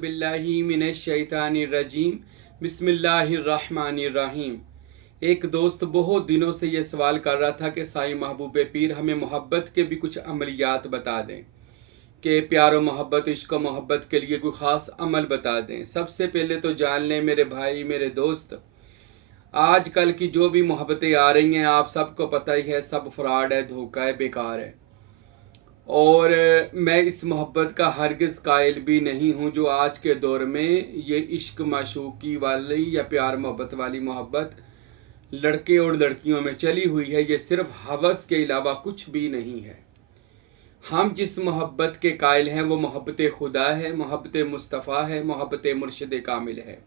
बिल्लाहि मिनश्शैतानिर्रजीम बिस्मिल्लाहिर्रहमानिर्रहीम। एक दोस्त बहुत दिनों से ये सवाल कर रहा था कि साईं महबूब पीर हमें मोहब्बत के भी कुछ अमलियात बता दें, कि प्यार व मोहब्बत इश्क व मोहब्बत के लिए कोई ख़ास अमल बता दें। सबसे पहले तो जान लें मेरे भाई मेरे दोस्त, आजकल की जो भी मोहब्बतें आ रही हैं आप सबको पता ही है, सब फ्रॉड है, धोखा है, बेकार है। और मैं इस मोहब्बत का हरगिज़ कायल भी नहीं हूँ जो आज के दौर में ये इश्क माशूकी वाली या प्यार मोहब्बत वाली मोहब्बत लड़के और लड़कियों में चली हुई है। ये सिर्फ हवस के अलावा कुछ भी नहीं है। हम जिस मोहब्बत के कायल हैं वो मोहब्बत खुदा है, मोहब्बत मुस्तफ़ा है, मोहब्बत मुर्शिद कामिल है।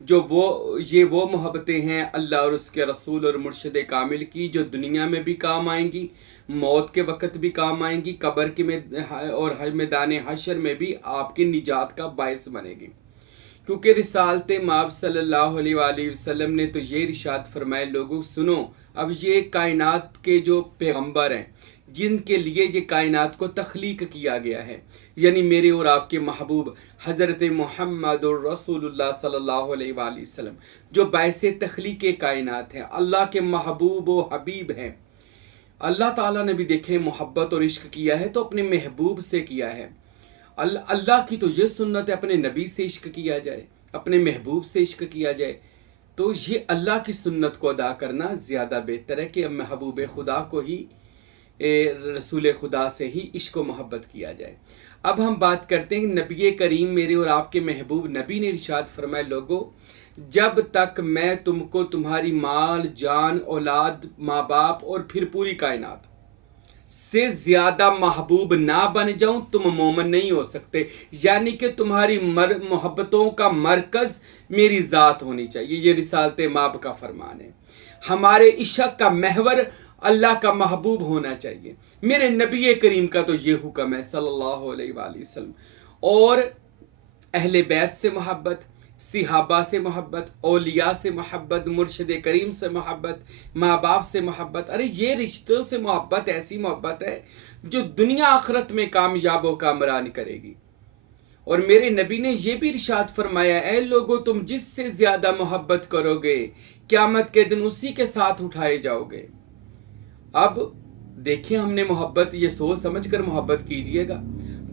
जो वो मोहब्बतें हैं अल्लाह और उसके रसूल और मुर्शिद कामिल की, जो दुनिया में भी काम आएंगी, मौत के वक़्त भी काम आएंगी, कब्र के में और मैदान हशर में भी आपकी निजात का बायस बनेगी। क्योंकि रिसालत माब सल्लल्लाहु अलैहि वसल्लम ने तो ये इरशाद फरमाए, लोगों सुनो, अब ये कायनात के जो पैगंबर हैं जिनके लिए ये कायनात को तख्लीक किया गया है, यानी मेरे और आपके महबूब हज़रत मोहम्मद रसूलुल्लाह सल्लल्लाहु अलैहि वसल्लम, जो बायसे तख्लीक कायनात हैं, अल्लाह के महबूब व हबीब हैं। अल्लाह ताला ने भी देखे मोहब्बत और इश्क किया है तो अपने महबूब से किया है। अल्लाह की तो ये सुन्नत है अपने नबी से इश्क किया जाए, अपने महबूब से इश्क किया जाए। तो ये अल्लाह की सुन्नत को अदा करना ज़्यादा बेहतर है कि महबूब खुदा को ही, रसूल खुदा से ही इश्क व मोहब्बत किया जाए। अब हम बात करते हैं नबी करीम मेरे और आपके महबूब नबी ने इरशाद फरमाया, लोगों जब तक मैं तुमको तुम्हारी माल जान औलाद माँ बाप और फिर पूरी कायनात से ज़्यादा महबूब ना बन जाऊं तुम मोमन नहीं हो सकते। यानी कि तुम्हारी मोहब्बतों का मरकज़ मेरी ज़ात होनी चाहिए। ये रिसालत माब का फरमान है। हमारे इश्क का महवर अल्लाह का महबूब होना चाहिए। मेरे नबी करीम का तो ये हुक्म है सल्लल्लाहु अलैहि वसल्लम। और अहले बैत से मोहब्बत, सिहाबा से मोहब्बत, औलिया से मोहब्बत, मुर्शिद करीम से मोहब्बत, माँ बाप से मोहब्बत। अरे ये रिश्तों से मोहब्बत ऐसी मोहब्बत है जो दुनिया आखिरत में कामयाब व कामरान करेगी। और मेरे नबी ने यह भी इरशाद फरमाया, ऐ लोगों तुम जिससे ज्यादा मोहब्बत करोगे क़यामत के दिन उसी के साथ उठाए जाओगे। अब देखिए, हमने मोहब्बत ये सोच समझ कर मोहब्बत कीजिएगा।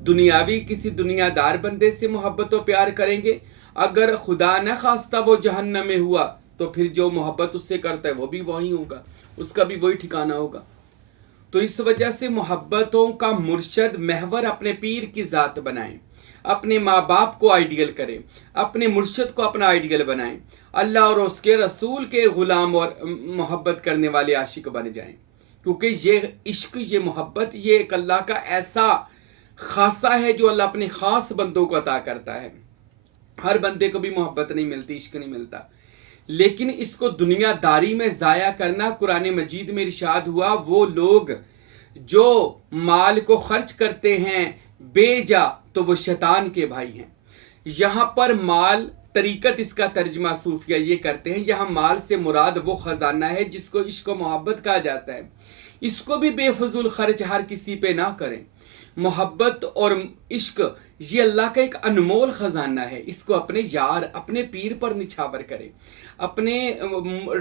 दुनियावी किसी दुनियादार बंदे से मोहब्बत और प्यार करेंगे, अगर खुदा न खास्ता वो जहन्नम में हुआ तो फिर जो मोहब्बत उससे करता है वो भी वही होगा, उसका भी वही ठिकाना होगा। तो इस वजह से मोहब्बतों का मुर्शद महवर अपने पीर की ज़ात बनाएं, अपने माँ बाप को आइडियल करें, अपने मुर्शद को अपना आइडियल बनाएं, अल्लाह और उसके रसूल के गुलाम और मोहब्बत करने वाले आशिक बन जाएं। क्योंकि ये इश्क, ये मोहब्बत, ये एक अल्लाह का ऐसा खासा है जो अल्लाह अपने ख़ास बंदों को अता करता है। हर बंदे को भी मोहब्बत नहीं मिलती, इश्क नहीं मिलता। लेकिन इसको दुनियादारी में ज़ाया करना, कुरान मजीद में इरशाद हुआ, वो लोग जो माल को खर्च करते हैं बेजा तो वो शैतान के भाई हैं। यहाँ पर माल, तरीकत इसका तर्जमा सूफिया ये करते हैं, यहाँ माल से मुराद वो ख़जाना है जिसको इश्क व मोहब्बत कहा जाता है। इसको भी बेफजूल खर्च हर किसी पे ना करें। मोहब्बत और इश्क ये अल्लाह का एक अनमोल ख़जाना है। इसको अपने यार, अपने पीर पर निछावर करें, अपने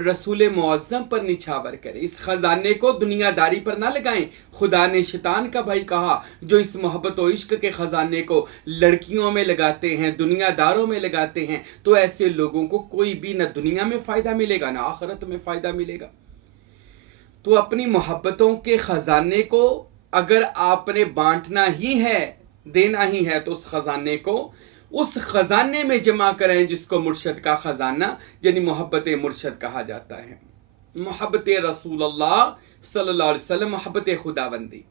रसूल मुअज़्ज़म पर निछावर करें। इस ख़जाने को दुनियादारी पर ना लगाएं। खुदा ने शैतान का भाई कहा, जो इस मोहब्बत और इश्क के ख़जाने को लड़कियों में लगाते हैं, दुनियादारों में लगाते हैं, तो ऐसे लोगों को कोई भी न दुनिया में फ़ायदा मिलेगा न आखिरत में फ़ायदा मिलेगा। तो अपनी मोहब्बतों के ख़जाने को अगर आपने बांटना ही है, देना ही है, तो उस खजाने को उस खजाने में जमा करें जिसको मुर्शद का खजाना यानी मोहब्बत मुर्शद कहा जाता है। मोहब्बत रसूलुल्लाह सल्लल्लाहु अलैहि वसल्लम, मोहब्बत खुदाबंदी।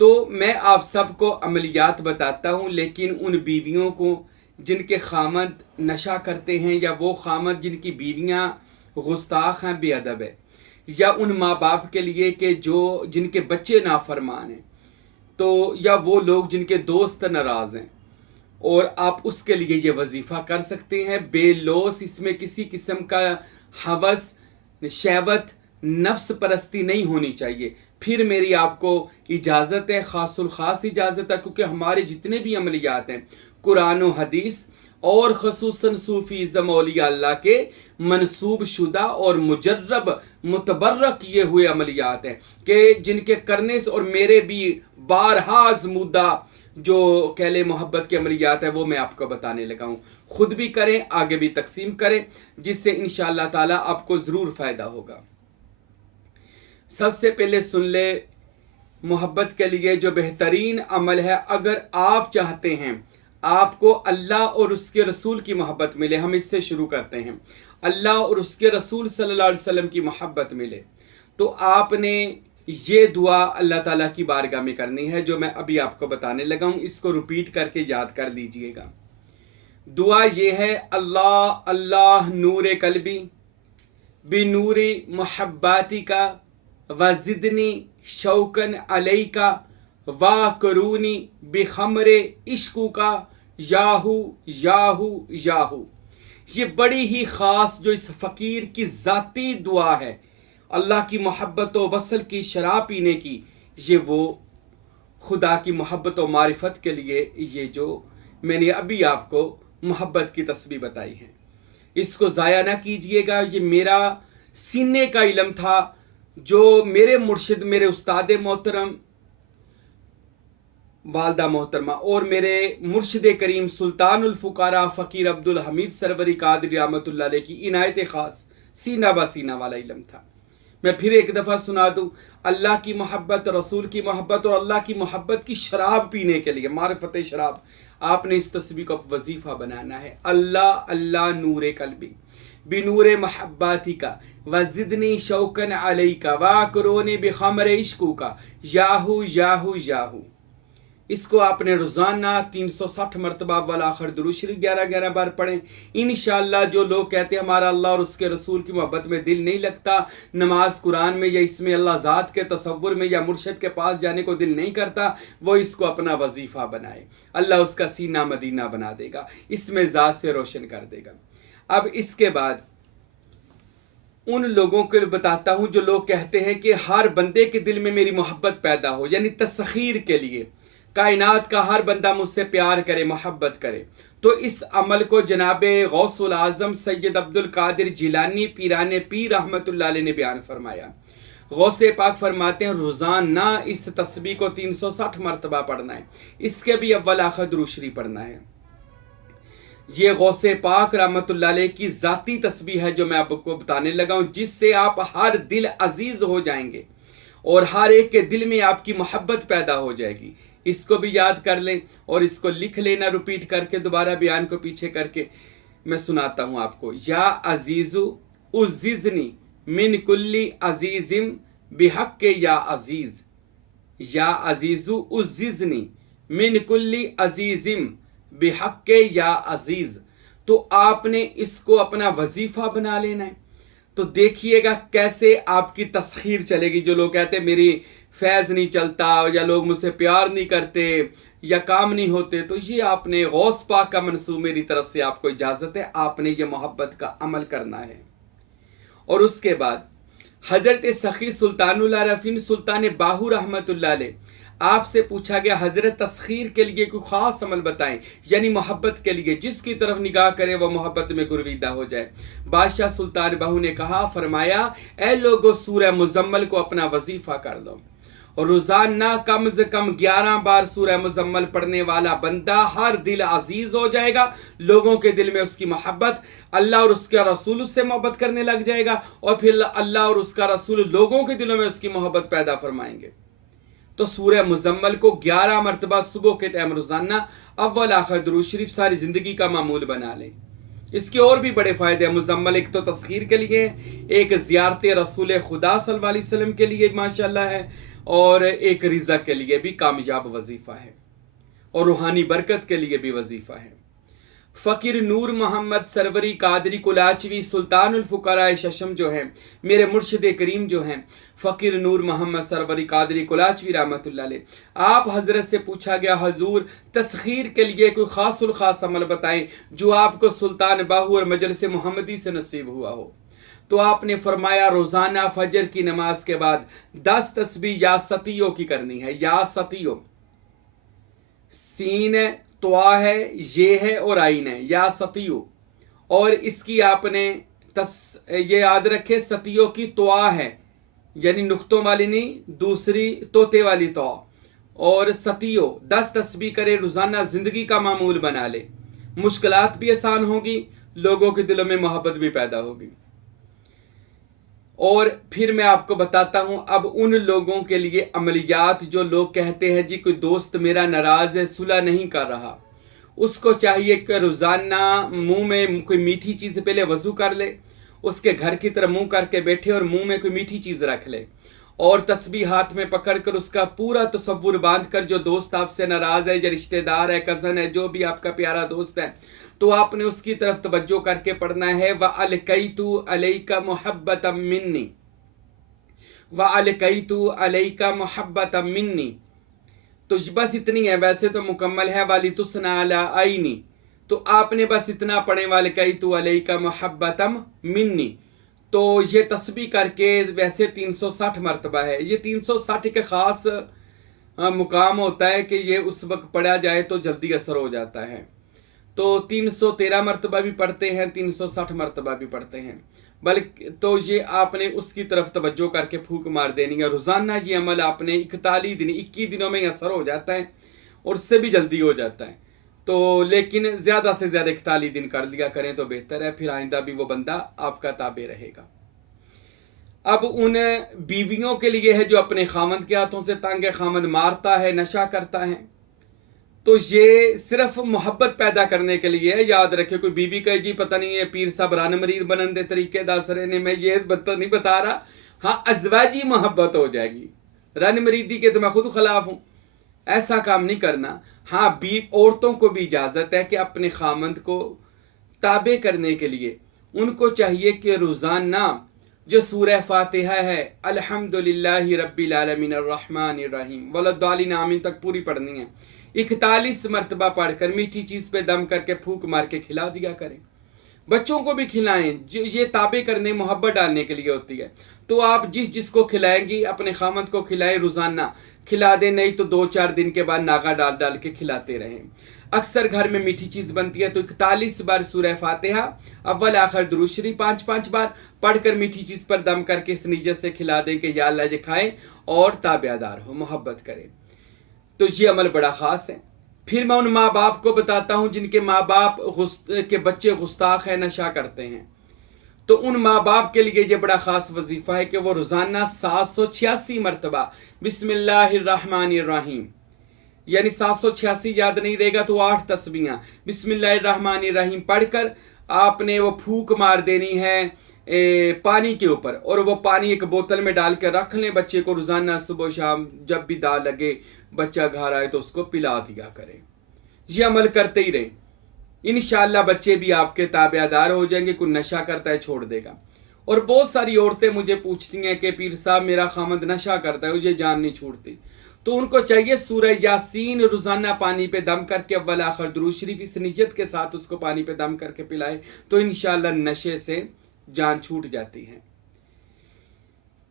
तो मैं आप सबको अमलियात बताता हूँ, लेकिन उन बीवियों को जिनके खामद नशा करते हैं, या वो खामद जिनकी बीवियाँ गुस्ताख हैं, बेअदब है, या उन माँ बाप के लिए कि जो जिनके बच्चे नाफरमान हैं, तो या वो लोग जिनके दोस्त नाराज़ हैं, और आप उसके लिए ये वजीफ़ा कर सकते हैं बेलोस। इसमें किसी किस्म का हवस, शहवत, नफ्स परस्ती नहीं होनी चाहिए। फिर मेरी आपको इजाज़त है, ख़ासुल ख़ास इजाज़त है, क्योंकि हमारे जितने भी अमलियात हैं कुरान व हदीस और ख़ुसूसन सूफ़ीज़्म औलिया अल्लाह के मनसूब शुदा और मुजर्रब मुतबर्रक किए हुए अमलियात हैं कि जिनके करने से, और मेरे भी बारहा आज़मूदा जो कहले मोहब्बत के अमलियात है वो मैं आपको बताने लगा हूँ। खुद भी करें, आगे भी तकसीम करें, जिससे इंशाअल्लाह ताला आपको ज़रूर फ़ायदा होगा। सबसे पहले सुन ले, मोहब्बत के लिए जो बेहतरीन अमल है, अगर आप चाहते हैं आपको अल्लाह और उसके रसूल की मोहब्बत मिले, हम इससे शुरू करते हैं, अल्लाह और उसके रसूल सल्लल्लाहु अलैहि वसल्लम की मोहब्बत मिले, तो आपने ये दुआ अल्लाह ताला की बारगाह में करनी है जो मैं अभी आपको बताने लगा हूँ। इसको रिपीट करके याद कर लीजिएगा। दुआ ये है, अल्लाह अल्लाह नूरे कल्बी बिनूरी मोहब्बाती का वज़िदनी शौकन अलैका वा करूनी बिखमरे इश्कू का याहू याहू याहू। ये बड़ी ही ख़ास जो इस फ़कीर की ज़ाती दुआ है, अल्लाह की मोहब्बत व वसल की शराब पीने की, ये वो खुदा की मोहब्बत व मारिफत के लिए ये जो मैंने अभी आपको मोहब्बत की तस्बीह बताई है, इसको ज़ाया ना कीजिएगा। ये मेरा सीने का इल्म था जो मेरे मुर्शिद, मेरे उस्ताद मोहतरम वालदा मोहतरमा और मेरे मुर्शिद करीम सुल्तानुल फुकारा फ़कीर अब्दुल हमीद सरवरी कादरी रहमतुल्लाह अलैह की इनायत ख़ास सीना ब सीना वाला इल्म था। मैं फिर एक दफ़ा सुना दूँ, अल्लाह की मोहब्बत, रसूल की मोहब्बत और अल्लाह की मोहब्बत की शराब पीने के लिए, मारिफत शराब, आपने इस तस्बीह को वजीफ़ा बनाना है। अल्लाह अल्लाह नूरे कल्बी बिनूरे मोहब्बाती का वज़िदनी शौकन अलैका वाकरोनी बिखमरे इश्कू का याहू याहू याहू। इसको आपने रोज़ाना 360 मरतबा वाला आखिर दुरूद शरीफ 11-11 बार पढ़ें। इंशाअल्लाह जो लोग कहते हैं हमारा अल्लाह और उसके रसूल की मोहब्बत में दिल नहीं लगता, नमाज कुरान में या इसमें अल्लाह ज़ात के तसव्वुर में या मुर्शिद के पास जाने को दिल नहीं करता, वो इसको अपना वजीफ़ा बनाए, अल्लाह उसका सीना मदीना बना देगा, इसमें ज़ात से रोशन कर देगा। अब इसके बाद उन लोगों को बताता हूँ जो लोग कहते हैं कि हर बंदे के दिल में मेरी मोहब्बत पैदा हो, यानी तस्खीर के लिए कायनात का हर बंदा मुझसे प्यार करे, मोहब्बत करे। तो इस अमल को जनाब गौसुल आज़म सैयद अब्दुल कादिर जिलानी पीराने पीर रहमतुल्लाह अलैह ने बयान फरमाया। गौसे पाक फरमाते हैं रोज़ाना इस तस्बीह को 360 मरतबा पढ़ना है, इसके भी अव्वल आखिर दुरूद शरीफ पढ़ना है। ये गौसे पाक रहमतुल्लाह अलैह की ज़ाती तस्बीह है जो मैं आपको बताने लगा हूँ, जिससे आप हर दिल अजीज़ हो जाएंगे और हर एक के दिल में आपकी मोहब्बत पैदा हो जाएगी। इसको भी याद कर लें और इसको लिख लेना, रिपीट करके दोबारा बयान को पीछे करके मैं सुनाता हूँ आपको। या अजीज़ु उज़्ज़िज़नी मिन कुल्ली अजीज़िम बिहक़्क़े या अजीज़, या अजीज़ु उज़्ज़िज़नी मिन कुल्ली अजीज़िम बिहक़्क़े या अजीज़। तो आपने इसको अपना वजीफ़ा बना लेना है। तो देखिएगा कैसे आपकी तस्खीर चलेगी। जो लोग कहते हैं मेरी फैज़ नहीं चलता या लोग मुझसे प्यार नहीं करते या काम नहीं होते, तो ये आपने गौस पाक का मंसूब, मेरी तरफ से आपको इजाज़त है, आपने ये मोहब्बत का अमल करना है। और उसके बाद हज़रत सखी सुल्तानुल आरफ़ीन सुल्तान बाहू रहमतुल्लाह अलैह, आपसे पूछा गया हज़रत तस्खीर के लिए कोई ख़ास अमल बताएं, यानी मोहब्बत के लिए जिसकी तरफ निगाह करे वह मोहब्बत में गुरविदा हो जाए। बादशाह सुल्तान बाहू ने कहा, फरमाया, ए लोगो सूरह मुज़म्मल को अपना वजीफ़ा कर लो और रोज़ाना कम से कम 11 बार सूरह मुज़म्मल पढ़ने वाला बंदा हर दिल अजीज़ हो जाएगा, लोगों के दिल में उसकी मोहब्बत, अल्लाह और उसका रसूल उससे मोहब्बत करने लग जाएगा और फिर अल्लाह और उसका रसूल लोगों के दिलों में उसकी मोहब्बत पैदा फरमाएंगे। तो सूरह मुज़म्मल को 11 मरतबा सुबह के टाइम रोज़ाना अव्वल आखिर दुरूद शरीफ सारी ज़िंदगी का मामूल बना लें। इसके और भी बड़े फ़ायदे हैं। मुज़म्मल एक तो तस्खीर के लिए, एक ज़ियारत रसूल खुदा सल्लल्लाहु अलैहि वसल्लम के लिए माशाअल्लाह है, और एक रिज़ा के लिए भी कामयाब वजीफ़ा है और रूहानी बरकत के लिए भी वजीफ़ा है। फ़कीर नूर मोहम्मद सरवरी कादरी कुलाचवी सुल्तानुल फुकारा शशम जो हैं, मेरे मुर्शिद करीम जो हैं फ़कीर नूर मोहम्मद सरवरी कादरी कुलाचवी रहमतुल्लाह अलैह, आप हज़रत से पूछा गया, हजूर तस्खीर के लिए कोई ख़ास अमल बताएं जो आपको सुल्तान बाहू और मजलिस मोहम्मदी से नसीब हुआ हो। तो आपने फरमाया रोज़ाना फजर की नमाज के बाद 10 तस्बीह या सतियों की करनी है। या सतियों, सीन है, त्वा है, ये है और आइन है, या सतियों। और इसकी आपने ये याद रखे, सतियों की त्वा है, यानी नुक्तों वाली नहीं, दूसरी तोते वाली त्वा। और सतियों 10 तस्बीह करे, रोज़ाना ज़िंदगी का मामूल बना ले। मुश्किलात भी आसान होगी, लोगों के दिलों में मोहब्बत भी पैदा होगी। और फिर मैं आपको बताता हूं अब उन लोगों के लिए अमलियात जो लोग कहते हैं जी कोई दोस्त मेरा नाराज है, सुलह नहीं कर रहा, उसको चाहिए कि रोज़ाना मुंह में कोई मीठी चीज़, पहले वज़ू कर ले, उसके घर की तरफ मुंह करके बैठे और मुंह में कोई मीठी चीज़ रख ले और तस्बीह हाथ में पकड़कर उसका पूरा तसव्वुर बांध कर, जो दोस्त आपसे नाराज है या रिश्तेदार है, कज़न है, जो भी आपका प्यारा दोस्त है, तो आपने उसकी तरफ तवज्जो करके पढ़ना है। व अलकैतु अलैका मुहब्बतम मिन्नी, व अलकैतु अलैका मुहब्बतम मिन्नी। तो बस इतनी है, वैसे तो मुकम्मल है वाली तुसना अला आईनी, तो आपने बस इतना पढ़े वाले कैतु अलैका मुहब्बतम मिन्नी। तो ये तस्बीह करके वैसे 360 मरतबा है, ये 360 के ख़ास मुकाम होता है कि ये उस वक्त पढ़ा जाए तो जल्दी असर हो जाता है। तो 313 मरतबा भी पढ़ते हैं, 360 मरतबा भी पढ़ते हैं, बल्कि तो ये आपने उसकी तरफ तवज्जो करके फूंक मार देनी है। रोज़ाना ये अमल आपने 41 दिन, 21 दिनों में असर हो जाता है और उससे भी जल्दी हो जाता है। तो लेकिन ज़्यादा से ज़्यादा 41 दिन कर लिया करें तो बेहतर है, फिर आइंदा भी वो बंदा आपका ताबे रहेगा। अब उन बीवियों के लिए है जो अपने खामद के हाथों से तंग है, खामद मारता है, नशा करता है, तो ये सिर्फ मोहब्बत पैदा करने के लिए है। याद रखे, कोई बीवी कहे जी पता नहीं है पीर साहब रन मरीद बनन दे तरीके दस रहे ने, मैं ये नहीं बता रहा, हाँ अज़वाजी मोहब्बत हो जाएगी, रन मरीदी के तो मैं खुद खिलाफ हूँ, ऐसा काम नहीं करना। हाँ, औरतों को भी इजाज़त है कि अपने खामंद को ताबे करने के लिए उनको चाहिए कि रोज़ाना जो सूरह फातिहा है, अल्हम्दुलिल्लाहि रब्बिल आलमीन अर्रहमानिर रहीम वलद्दालिन आमीन तक पूरी पढ़नी है। 41 मरतबा पढ़कर मीठी चीज़ पे दम करके फूंक मार के खिला दिया करें। बच्चों को भी खिलाएं, ये ताबे करने, मोहब्बत डालने के लिए होती है। तो आप जिसको खिलाएंगी अपने खामद को खिलाएं, रोज़ाना खिला दें, नहीं तो 2-4 दिन के बाद नागा डाल डाल के खिलाते रहें। अक्सर घर में मीठी चीज़ बनती है तो 41 बार सूरह फातिहा अव्वल आखिर दुरूद शरीफ 5-5 बार पढ़कर मीठी चीज़ पर दम करके इस नीयत से खिला दें कि या अल्लाह ये खाएं और ताबेदार हो, मोहब्बत करें। तो ये अमल बड़ा ख़ास है। फिर मैं उन माँ बाप को बताता हूँ जिनके माँ बाप के बच्चे गुस्ताख है, नशा करते हैं, तो उन माँ बाप के लिए ये बड़ा ख़ास वजीफ़ा है कि वो रोज़ाना 786 मरतबा बिस्मिल्लाहिर्रहमानिर्रहीम, यानी 786 याद नहीं रहेगा तो 8 तस्बीहां बिस्मिल्लाहिर्रहमानिर्रहीम पढ़कर आपने वो फूंक मार देनी है पानी के ऊपर, और वो पानी एक बोतल में डाल कर रख लें बच्चे को। रोज़ाना सुबह शाम जब भी दाल लगे, बच्चा घर आए तो उसको पिला दिया करें। ये अमल करते ही रहें, इंशाअल्लाह बच्चे भी आपके ताबेदार हो जाएंगे। कोई नशा करता है छोड़ देगा। और बहुत सारी औरतें मुझे पूछती हैं कि पीर साहब मेरा खामद नशा करता है, मुझे जान नहीं छूटती, तो उनको चाहिए सूरह यासीन रोज़ाना पानी पे दम करके अव्वल आखिर दुरूद शरीफ इस नियत के साथ उसको पानी पे दम करके पिलाए, तो इंशाअल्लाह नशे से जान छूट जाती है।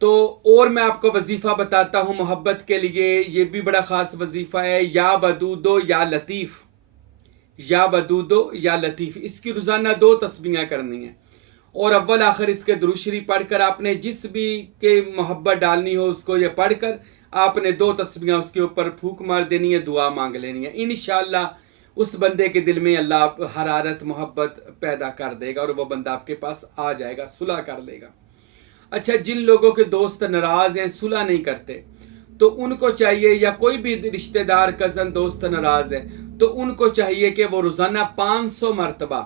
तो और मैं आपको वजीफ़ा बताता हूँ मोहब्बत के लिए, ये भी बड़ा ख़ास वजीफ़ा है, या वदूदो या लतीफ़, या वदूदो या लतीफ़। इसकी रोज़ाना 2 तस्बीहां करनी है और अव्वल आखिर इसके दुरूद शरीफ पढ़कर आपने जिस भी के मोहब्बत डालनी हो उसको ये पढ़कर आपने 2 तस्बीहां उसके ऊपर फूंक मार देनी है, दुआ मांग लेनी है। इंशाअल्लाह उस बंदे के दिल में अल्लाह हरारत मोहब्बत पैदा कर देगा और वो बंदा आपके पास आ जाएगा, सुलह कर लेगा। अच्छा, जिन लोगों के दोस्त नाराज़ हैं, सुलह नहीं करते, तो उनको चाहिए, या कोई भी रिश्तेदार कज़न दोस्त नाराज़ है, तो उनको चाहिए कि वो रोज़ाना 500 मरतबा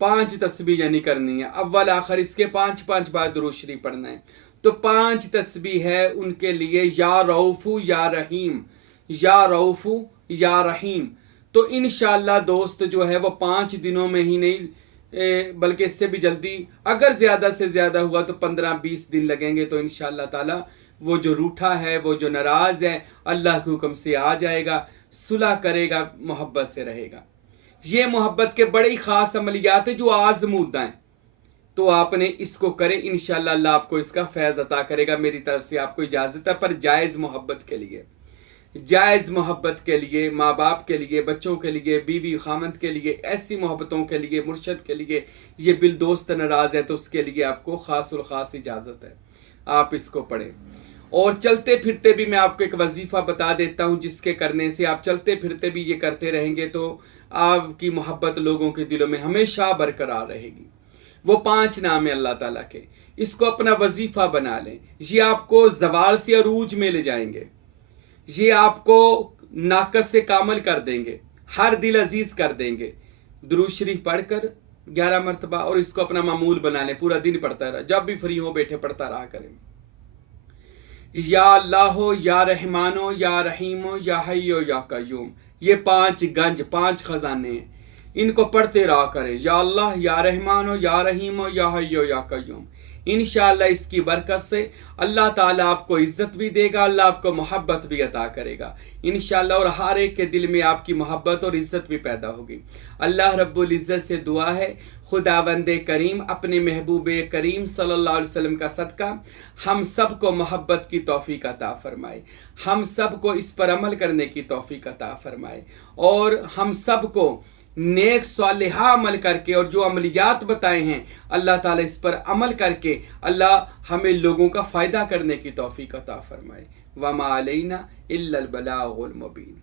5 तस्बीह यानी करनी है, अव्वल आखिर इसके 5-5 बार दुरूद शरीफ पढ़ना है। तो 5 तस्बीह है उनके लिए, या रऊफ़ु या रहीम, या रऊफ़ु या रहीम। तो इंशाअल्लाह दोस्त जो है वो 5 दिनों में ही नहीं बल्कि इससे भी जल्दी, अगर ज़्यादा से ज़्यादा हुआ तो 15-20 दिन लगेंगे, तो इंशाअल्लाह ताला वो जो रूठा है, वो जो नाराज़ है, अल्लाह के हुक्म से आ जाएगा, सुलह करेगा, मोहब्बत से रहेगा। ये मोहब्बत के बड़े ही ख़ास अमलियात है जो आज़मूदा हैं। तो आपने इसको करें, इंशाअल्लाह अल्लाह आपको इसका फैज़ अता करेगा। मेरी तरफ से आपको इजाज़त है, पर जायज़ मोहब्बत के लिए, जायज़ मोहब्बत के लिए, माँ बाप के लिए, बच्चों के लिए, बीवी खामद के लिए, ऐसी मोहब्बतों के लिए, मुर्शद के लिए, ये बिल दोस्त नाराज़ है तो उसके लिए आपको ख़ासुल ख़ास इजाज़त है, आप इसको पढ़ें। और चलते फिरते भी मैं आपको एक वजीफ़ा बता देता हूँ, जिसके करने से आप चलते फिरते भी ये करते रहेंगे तो आपकी मोहब्बत लोगों के दिलों में हमेशा बरकरार रहेगी। वो 5 नाम है अल्लाह ताला के, इसको अपना वजीफ़ा बना लें। ये आपको ज़वाल से अरूज में ले जाएंगे, ये आपको नाकस से कामल कर देंगे, हर दिल अजीज़ कर देंगे। दुरूद शरीफ पढ़कर 11 मरतबा और इसको अपना मामूल बना लें, पूरा दिन पढ़ता रहा, जब भी फ्री हो बैठे पढ़ता रहा करें। या अल्लाहो, या रहमानो, या रहीमो, या हय्यो, या कय्यूम, ये 5 गंज, 5 खजाने हैं, इनको पढ़ते रहा करें। या अल्लाह, या रहमानो, या रहीमो, या हय्यो, या कय्यूम। इंशाअल्लाह इसकी बरकत से अल्लाह ताला आपको इज्जत भी देगा, अल्लाह आपको मोहब्बत भी अता करेगा इंशाअल्लाह, और हर एक के दिल में आपकी मोहब्बत और इज्जत भी पैदा होगी। अल्लाह रब्बुल इज्जत से दुआ है, खुदावंदे करीम अपने महबूब करीम सल्लल्लाहु अलैहि वसल्लम का सदका हम सब को मोहब्बत की तौफीक अता फरमाए, हम सब को इस पर अमल करने की तौफीक अता फरमाए, और हम सब को नेक सालिहा अमल करके और जो अमलियात बताए हैं अल्लाह ताला इस पर अमल करके अल्लाह हमें लोगों का फ़ायदा करने की तौफीक अता फरमाए। वमा अलैना इल्लल बलागुल मुबीन।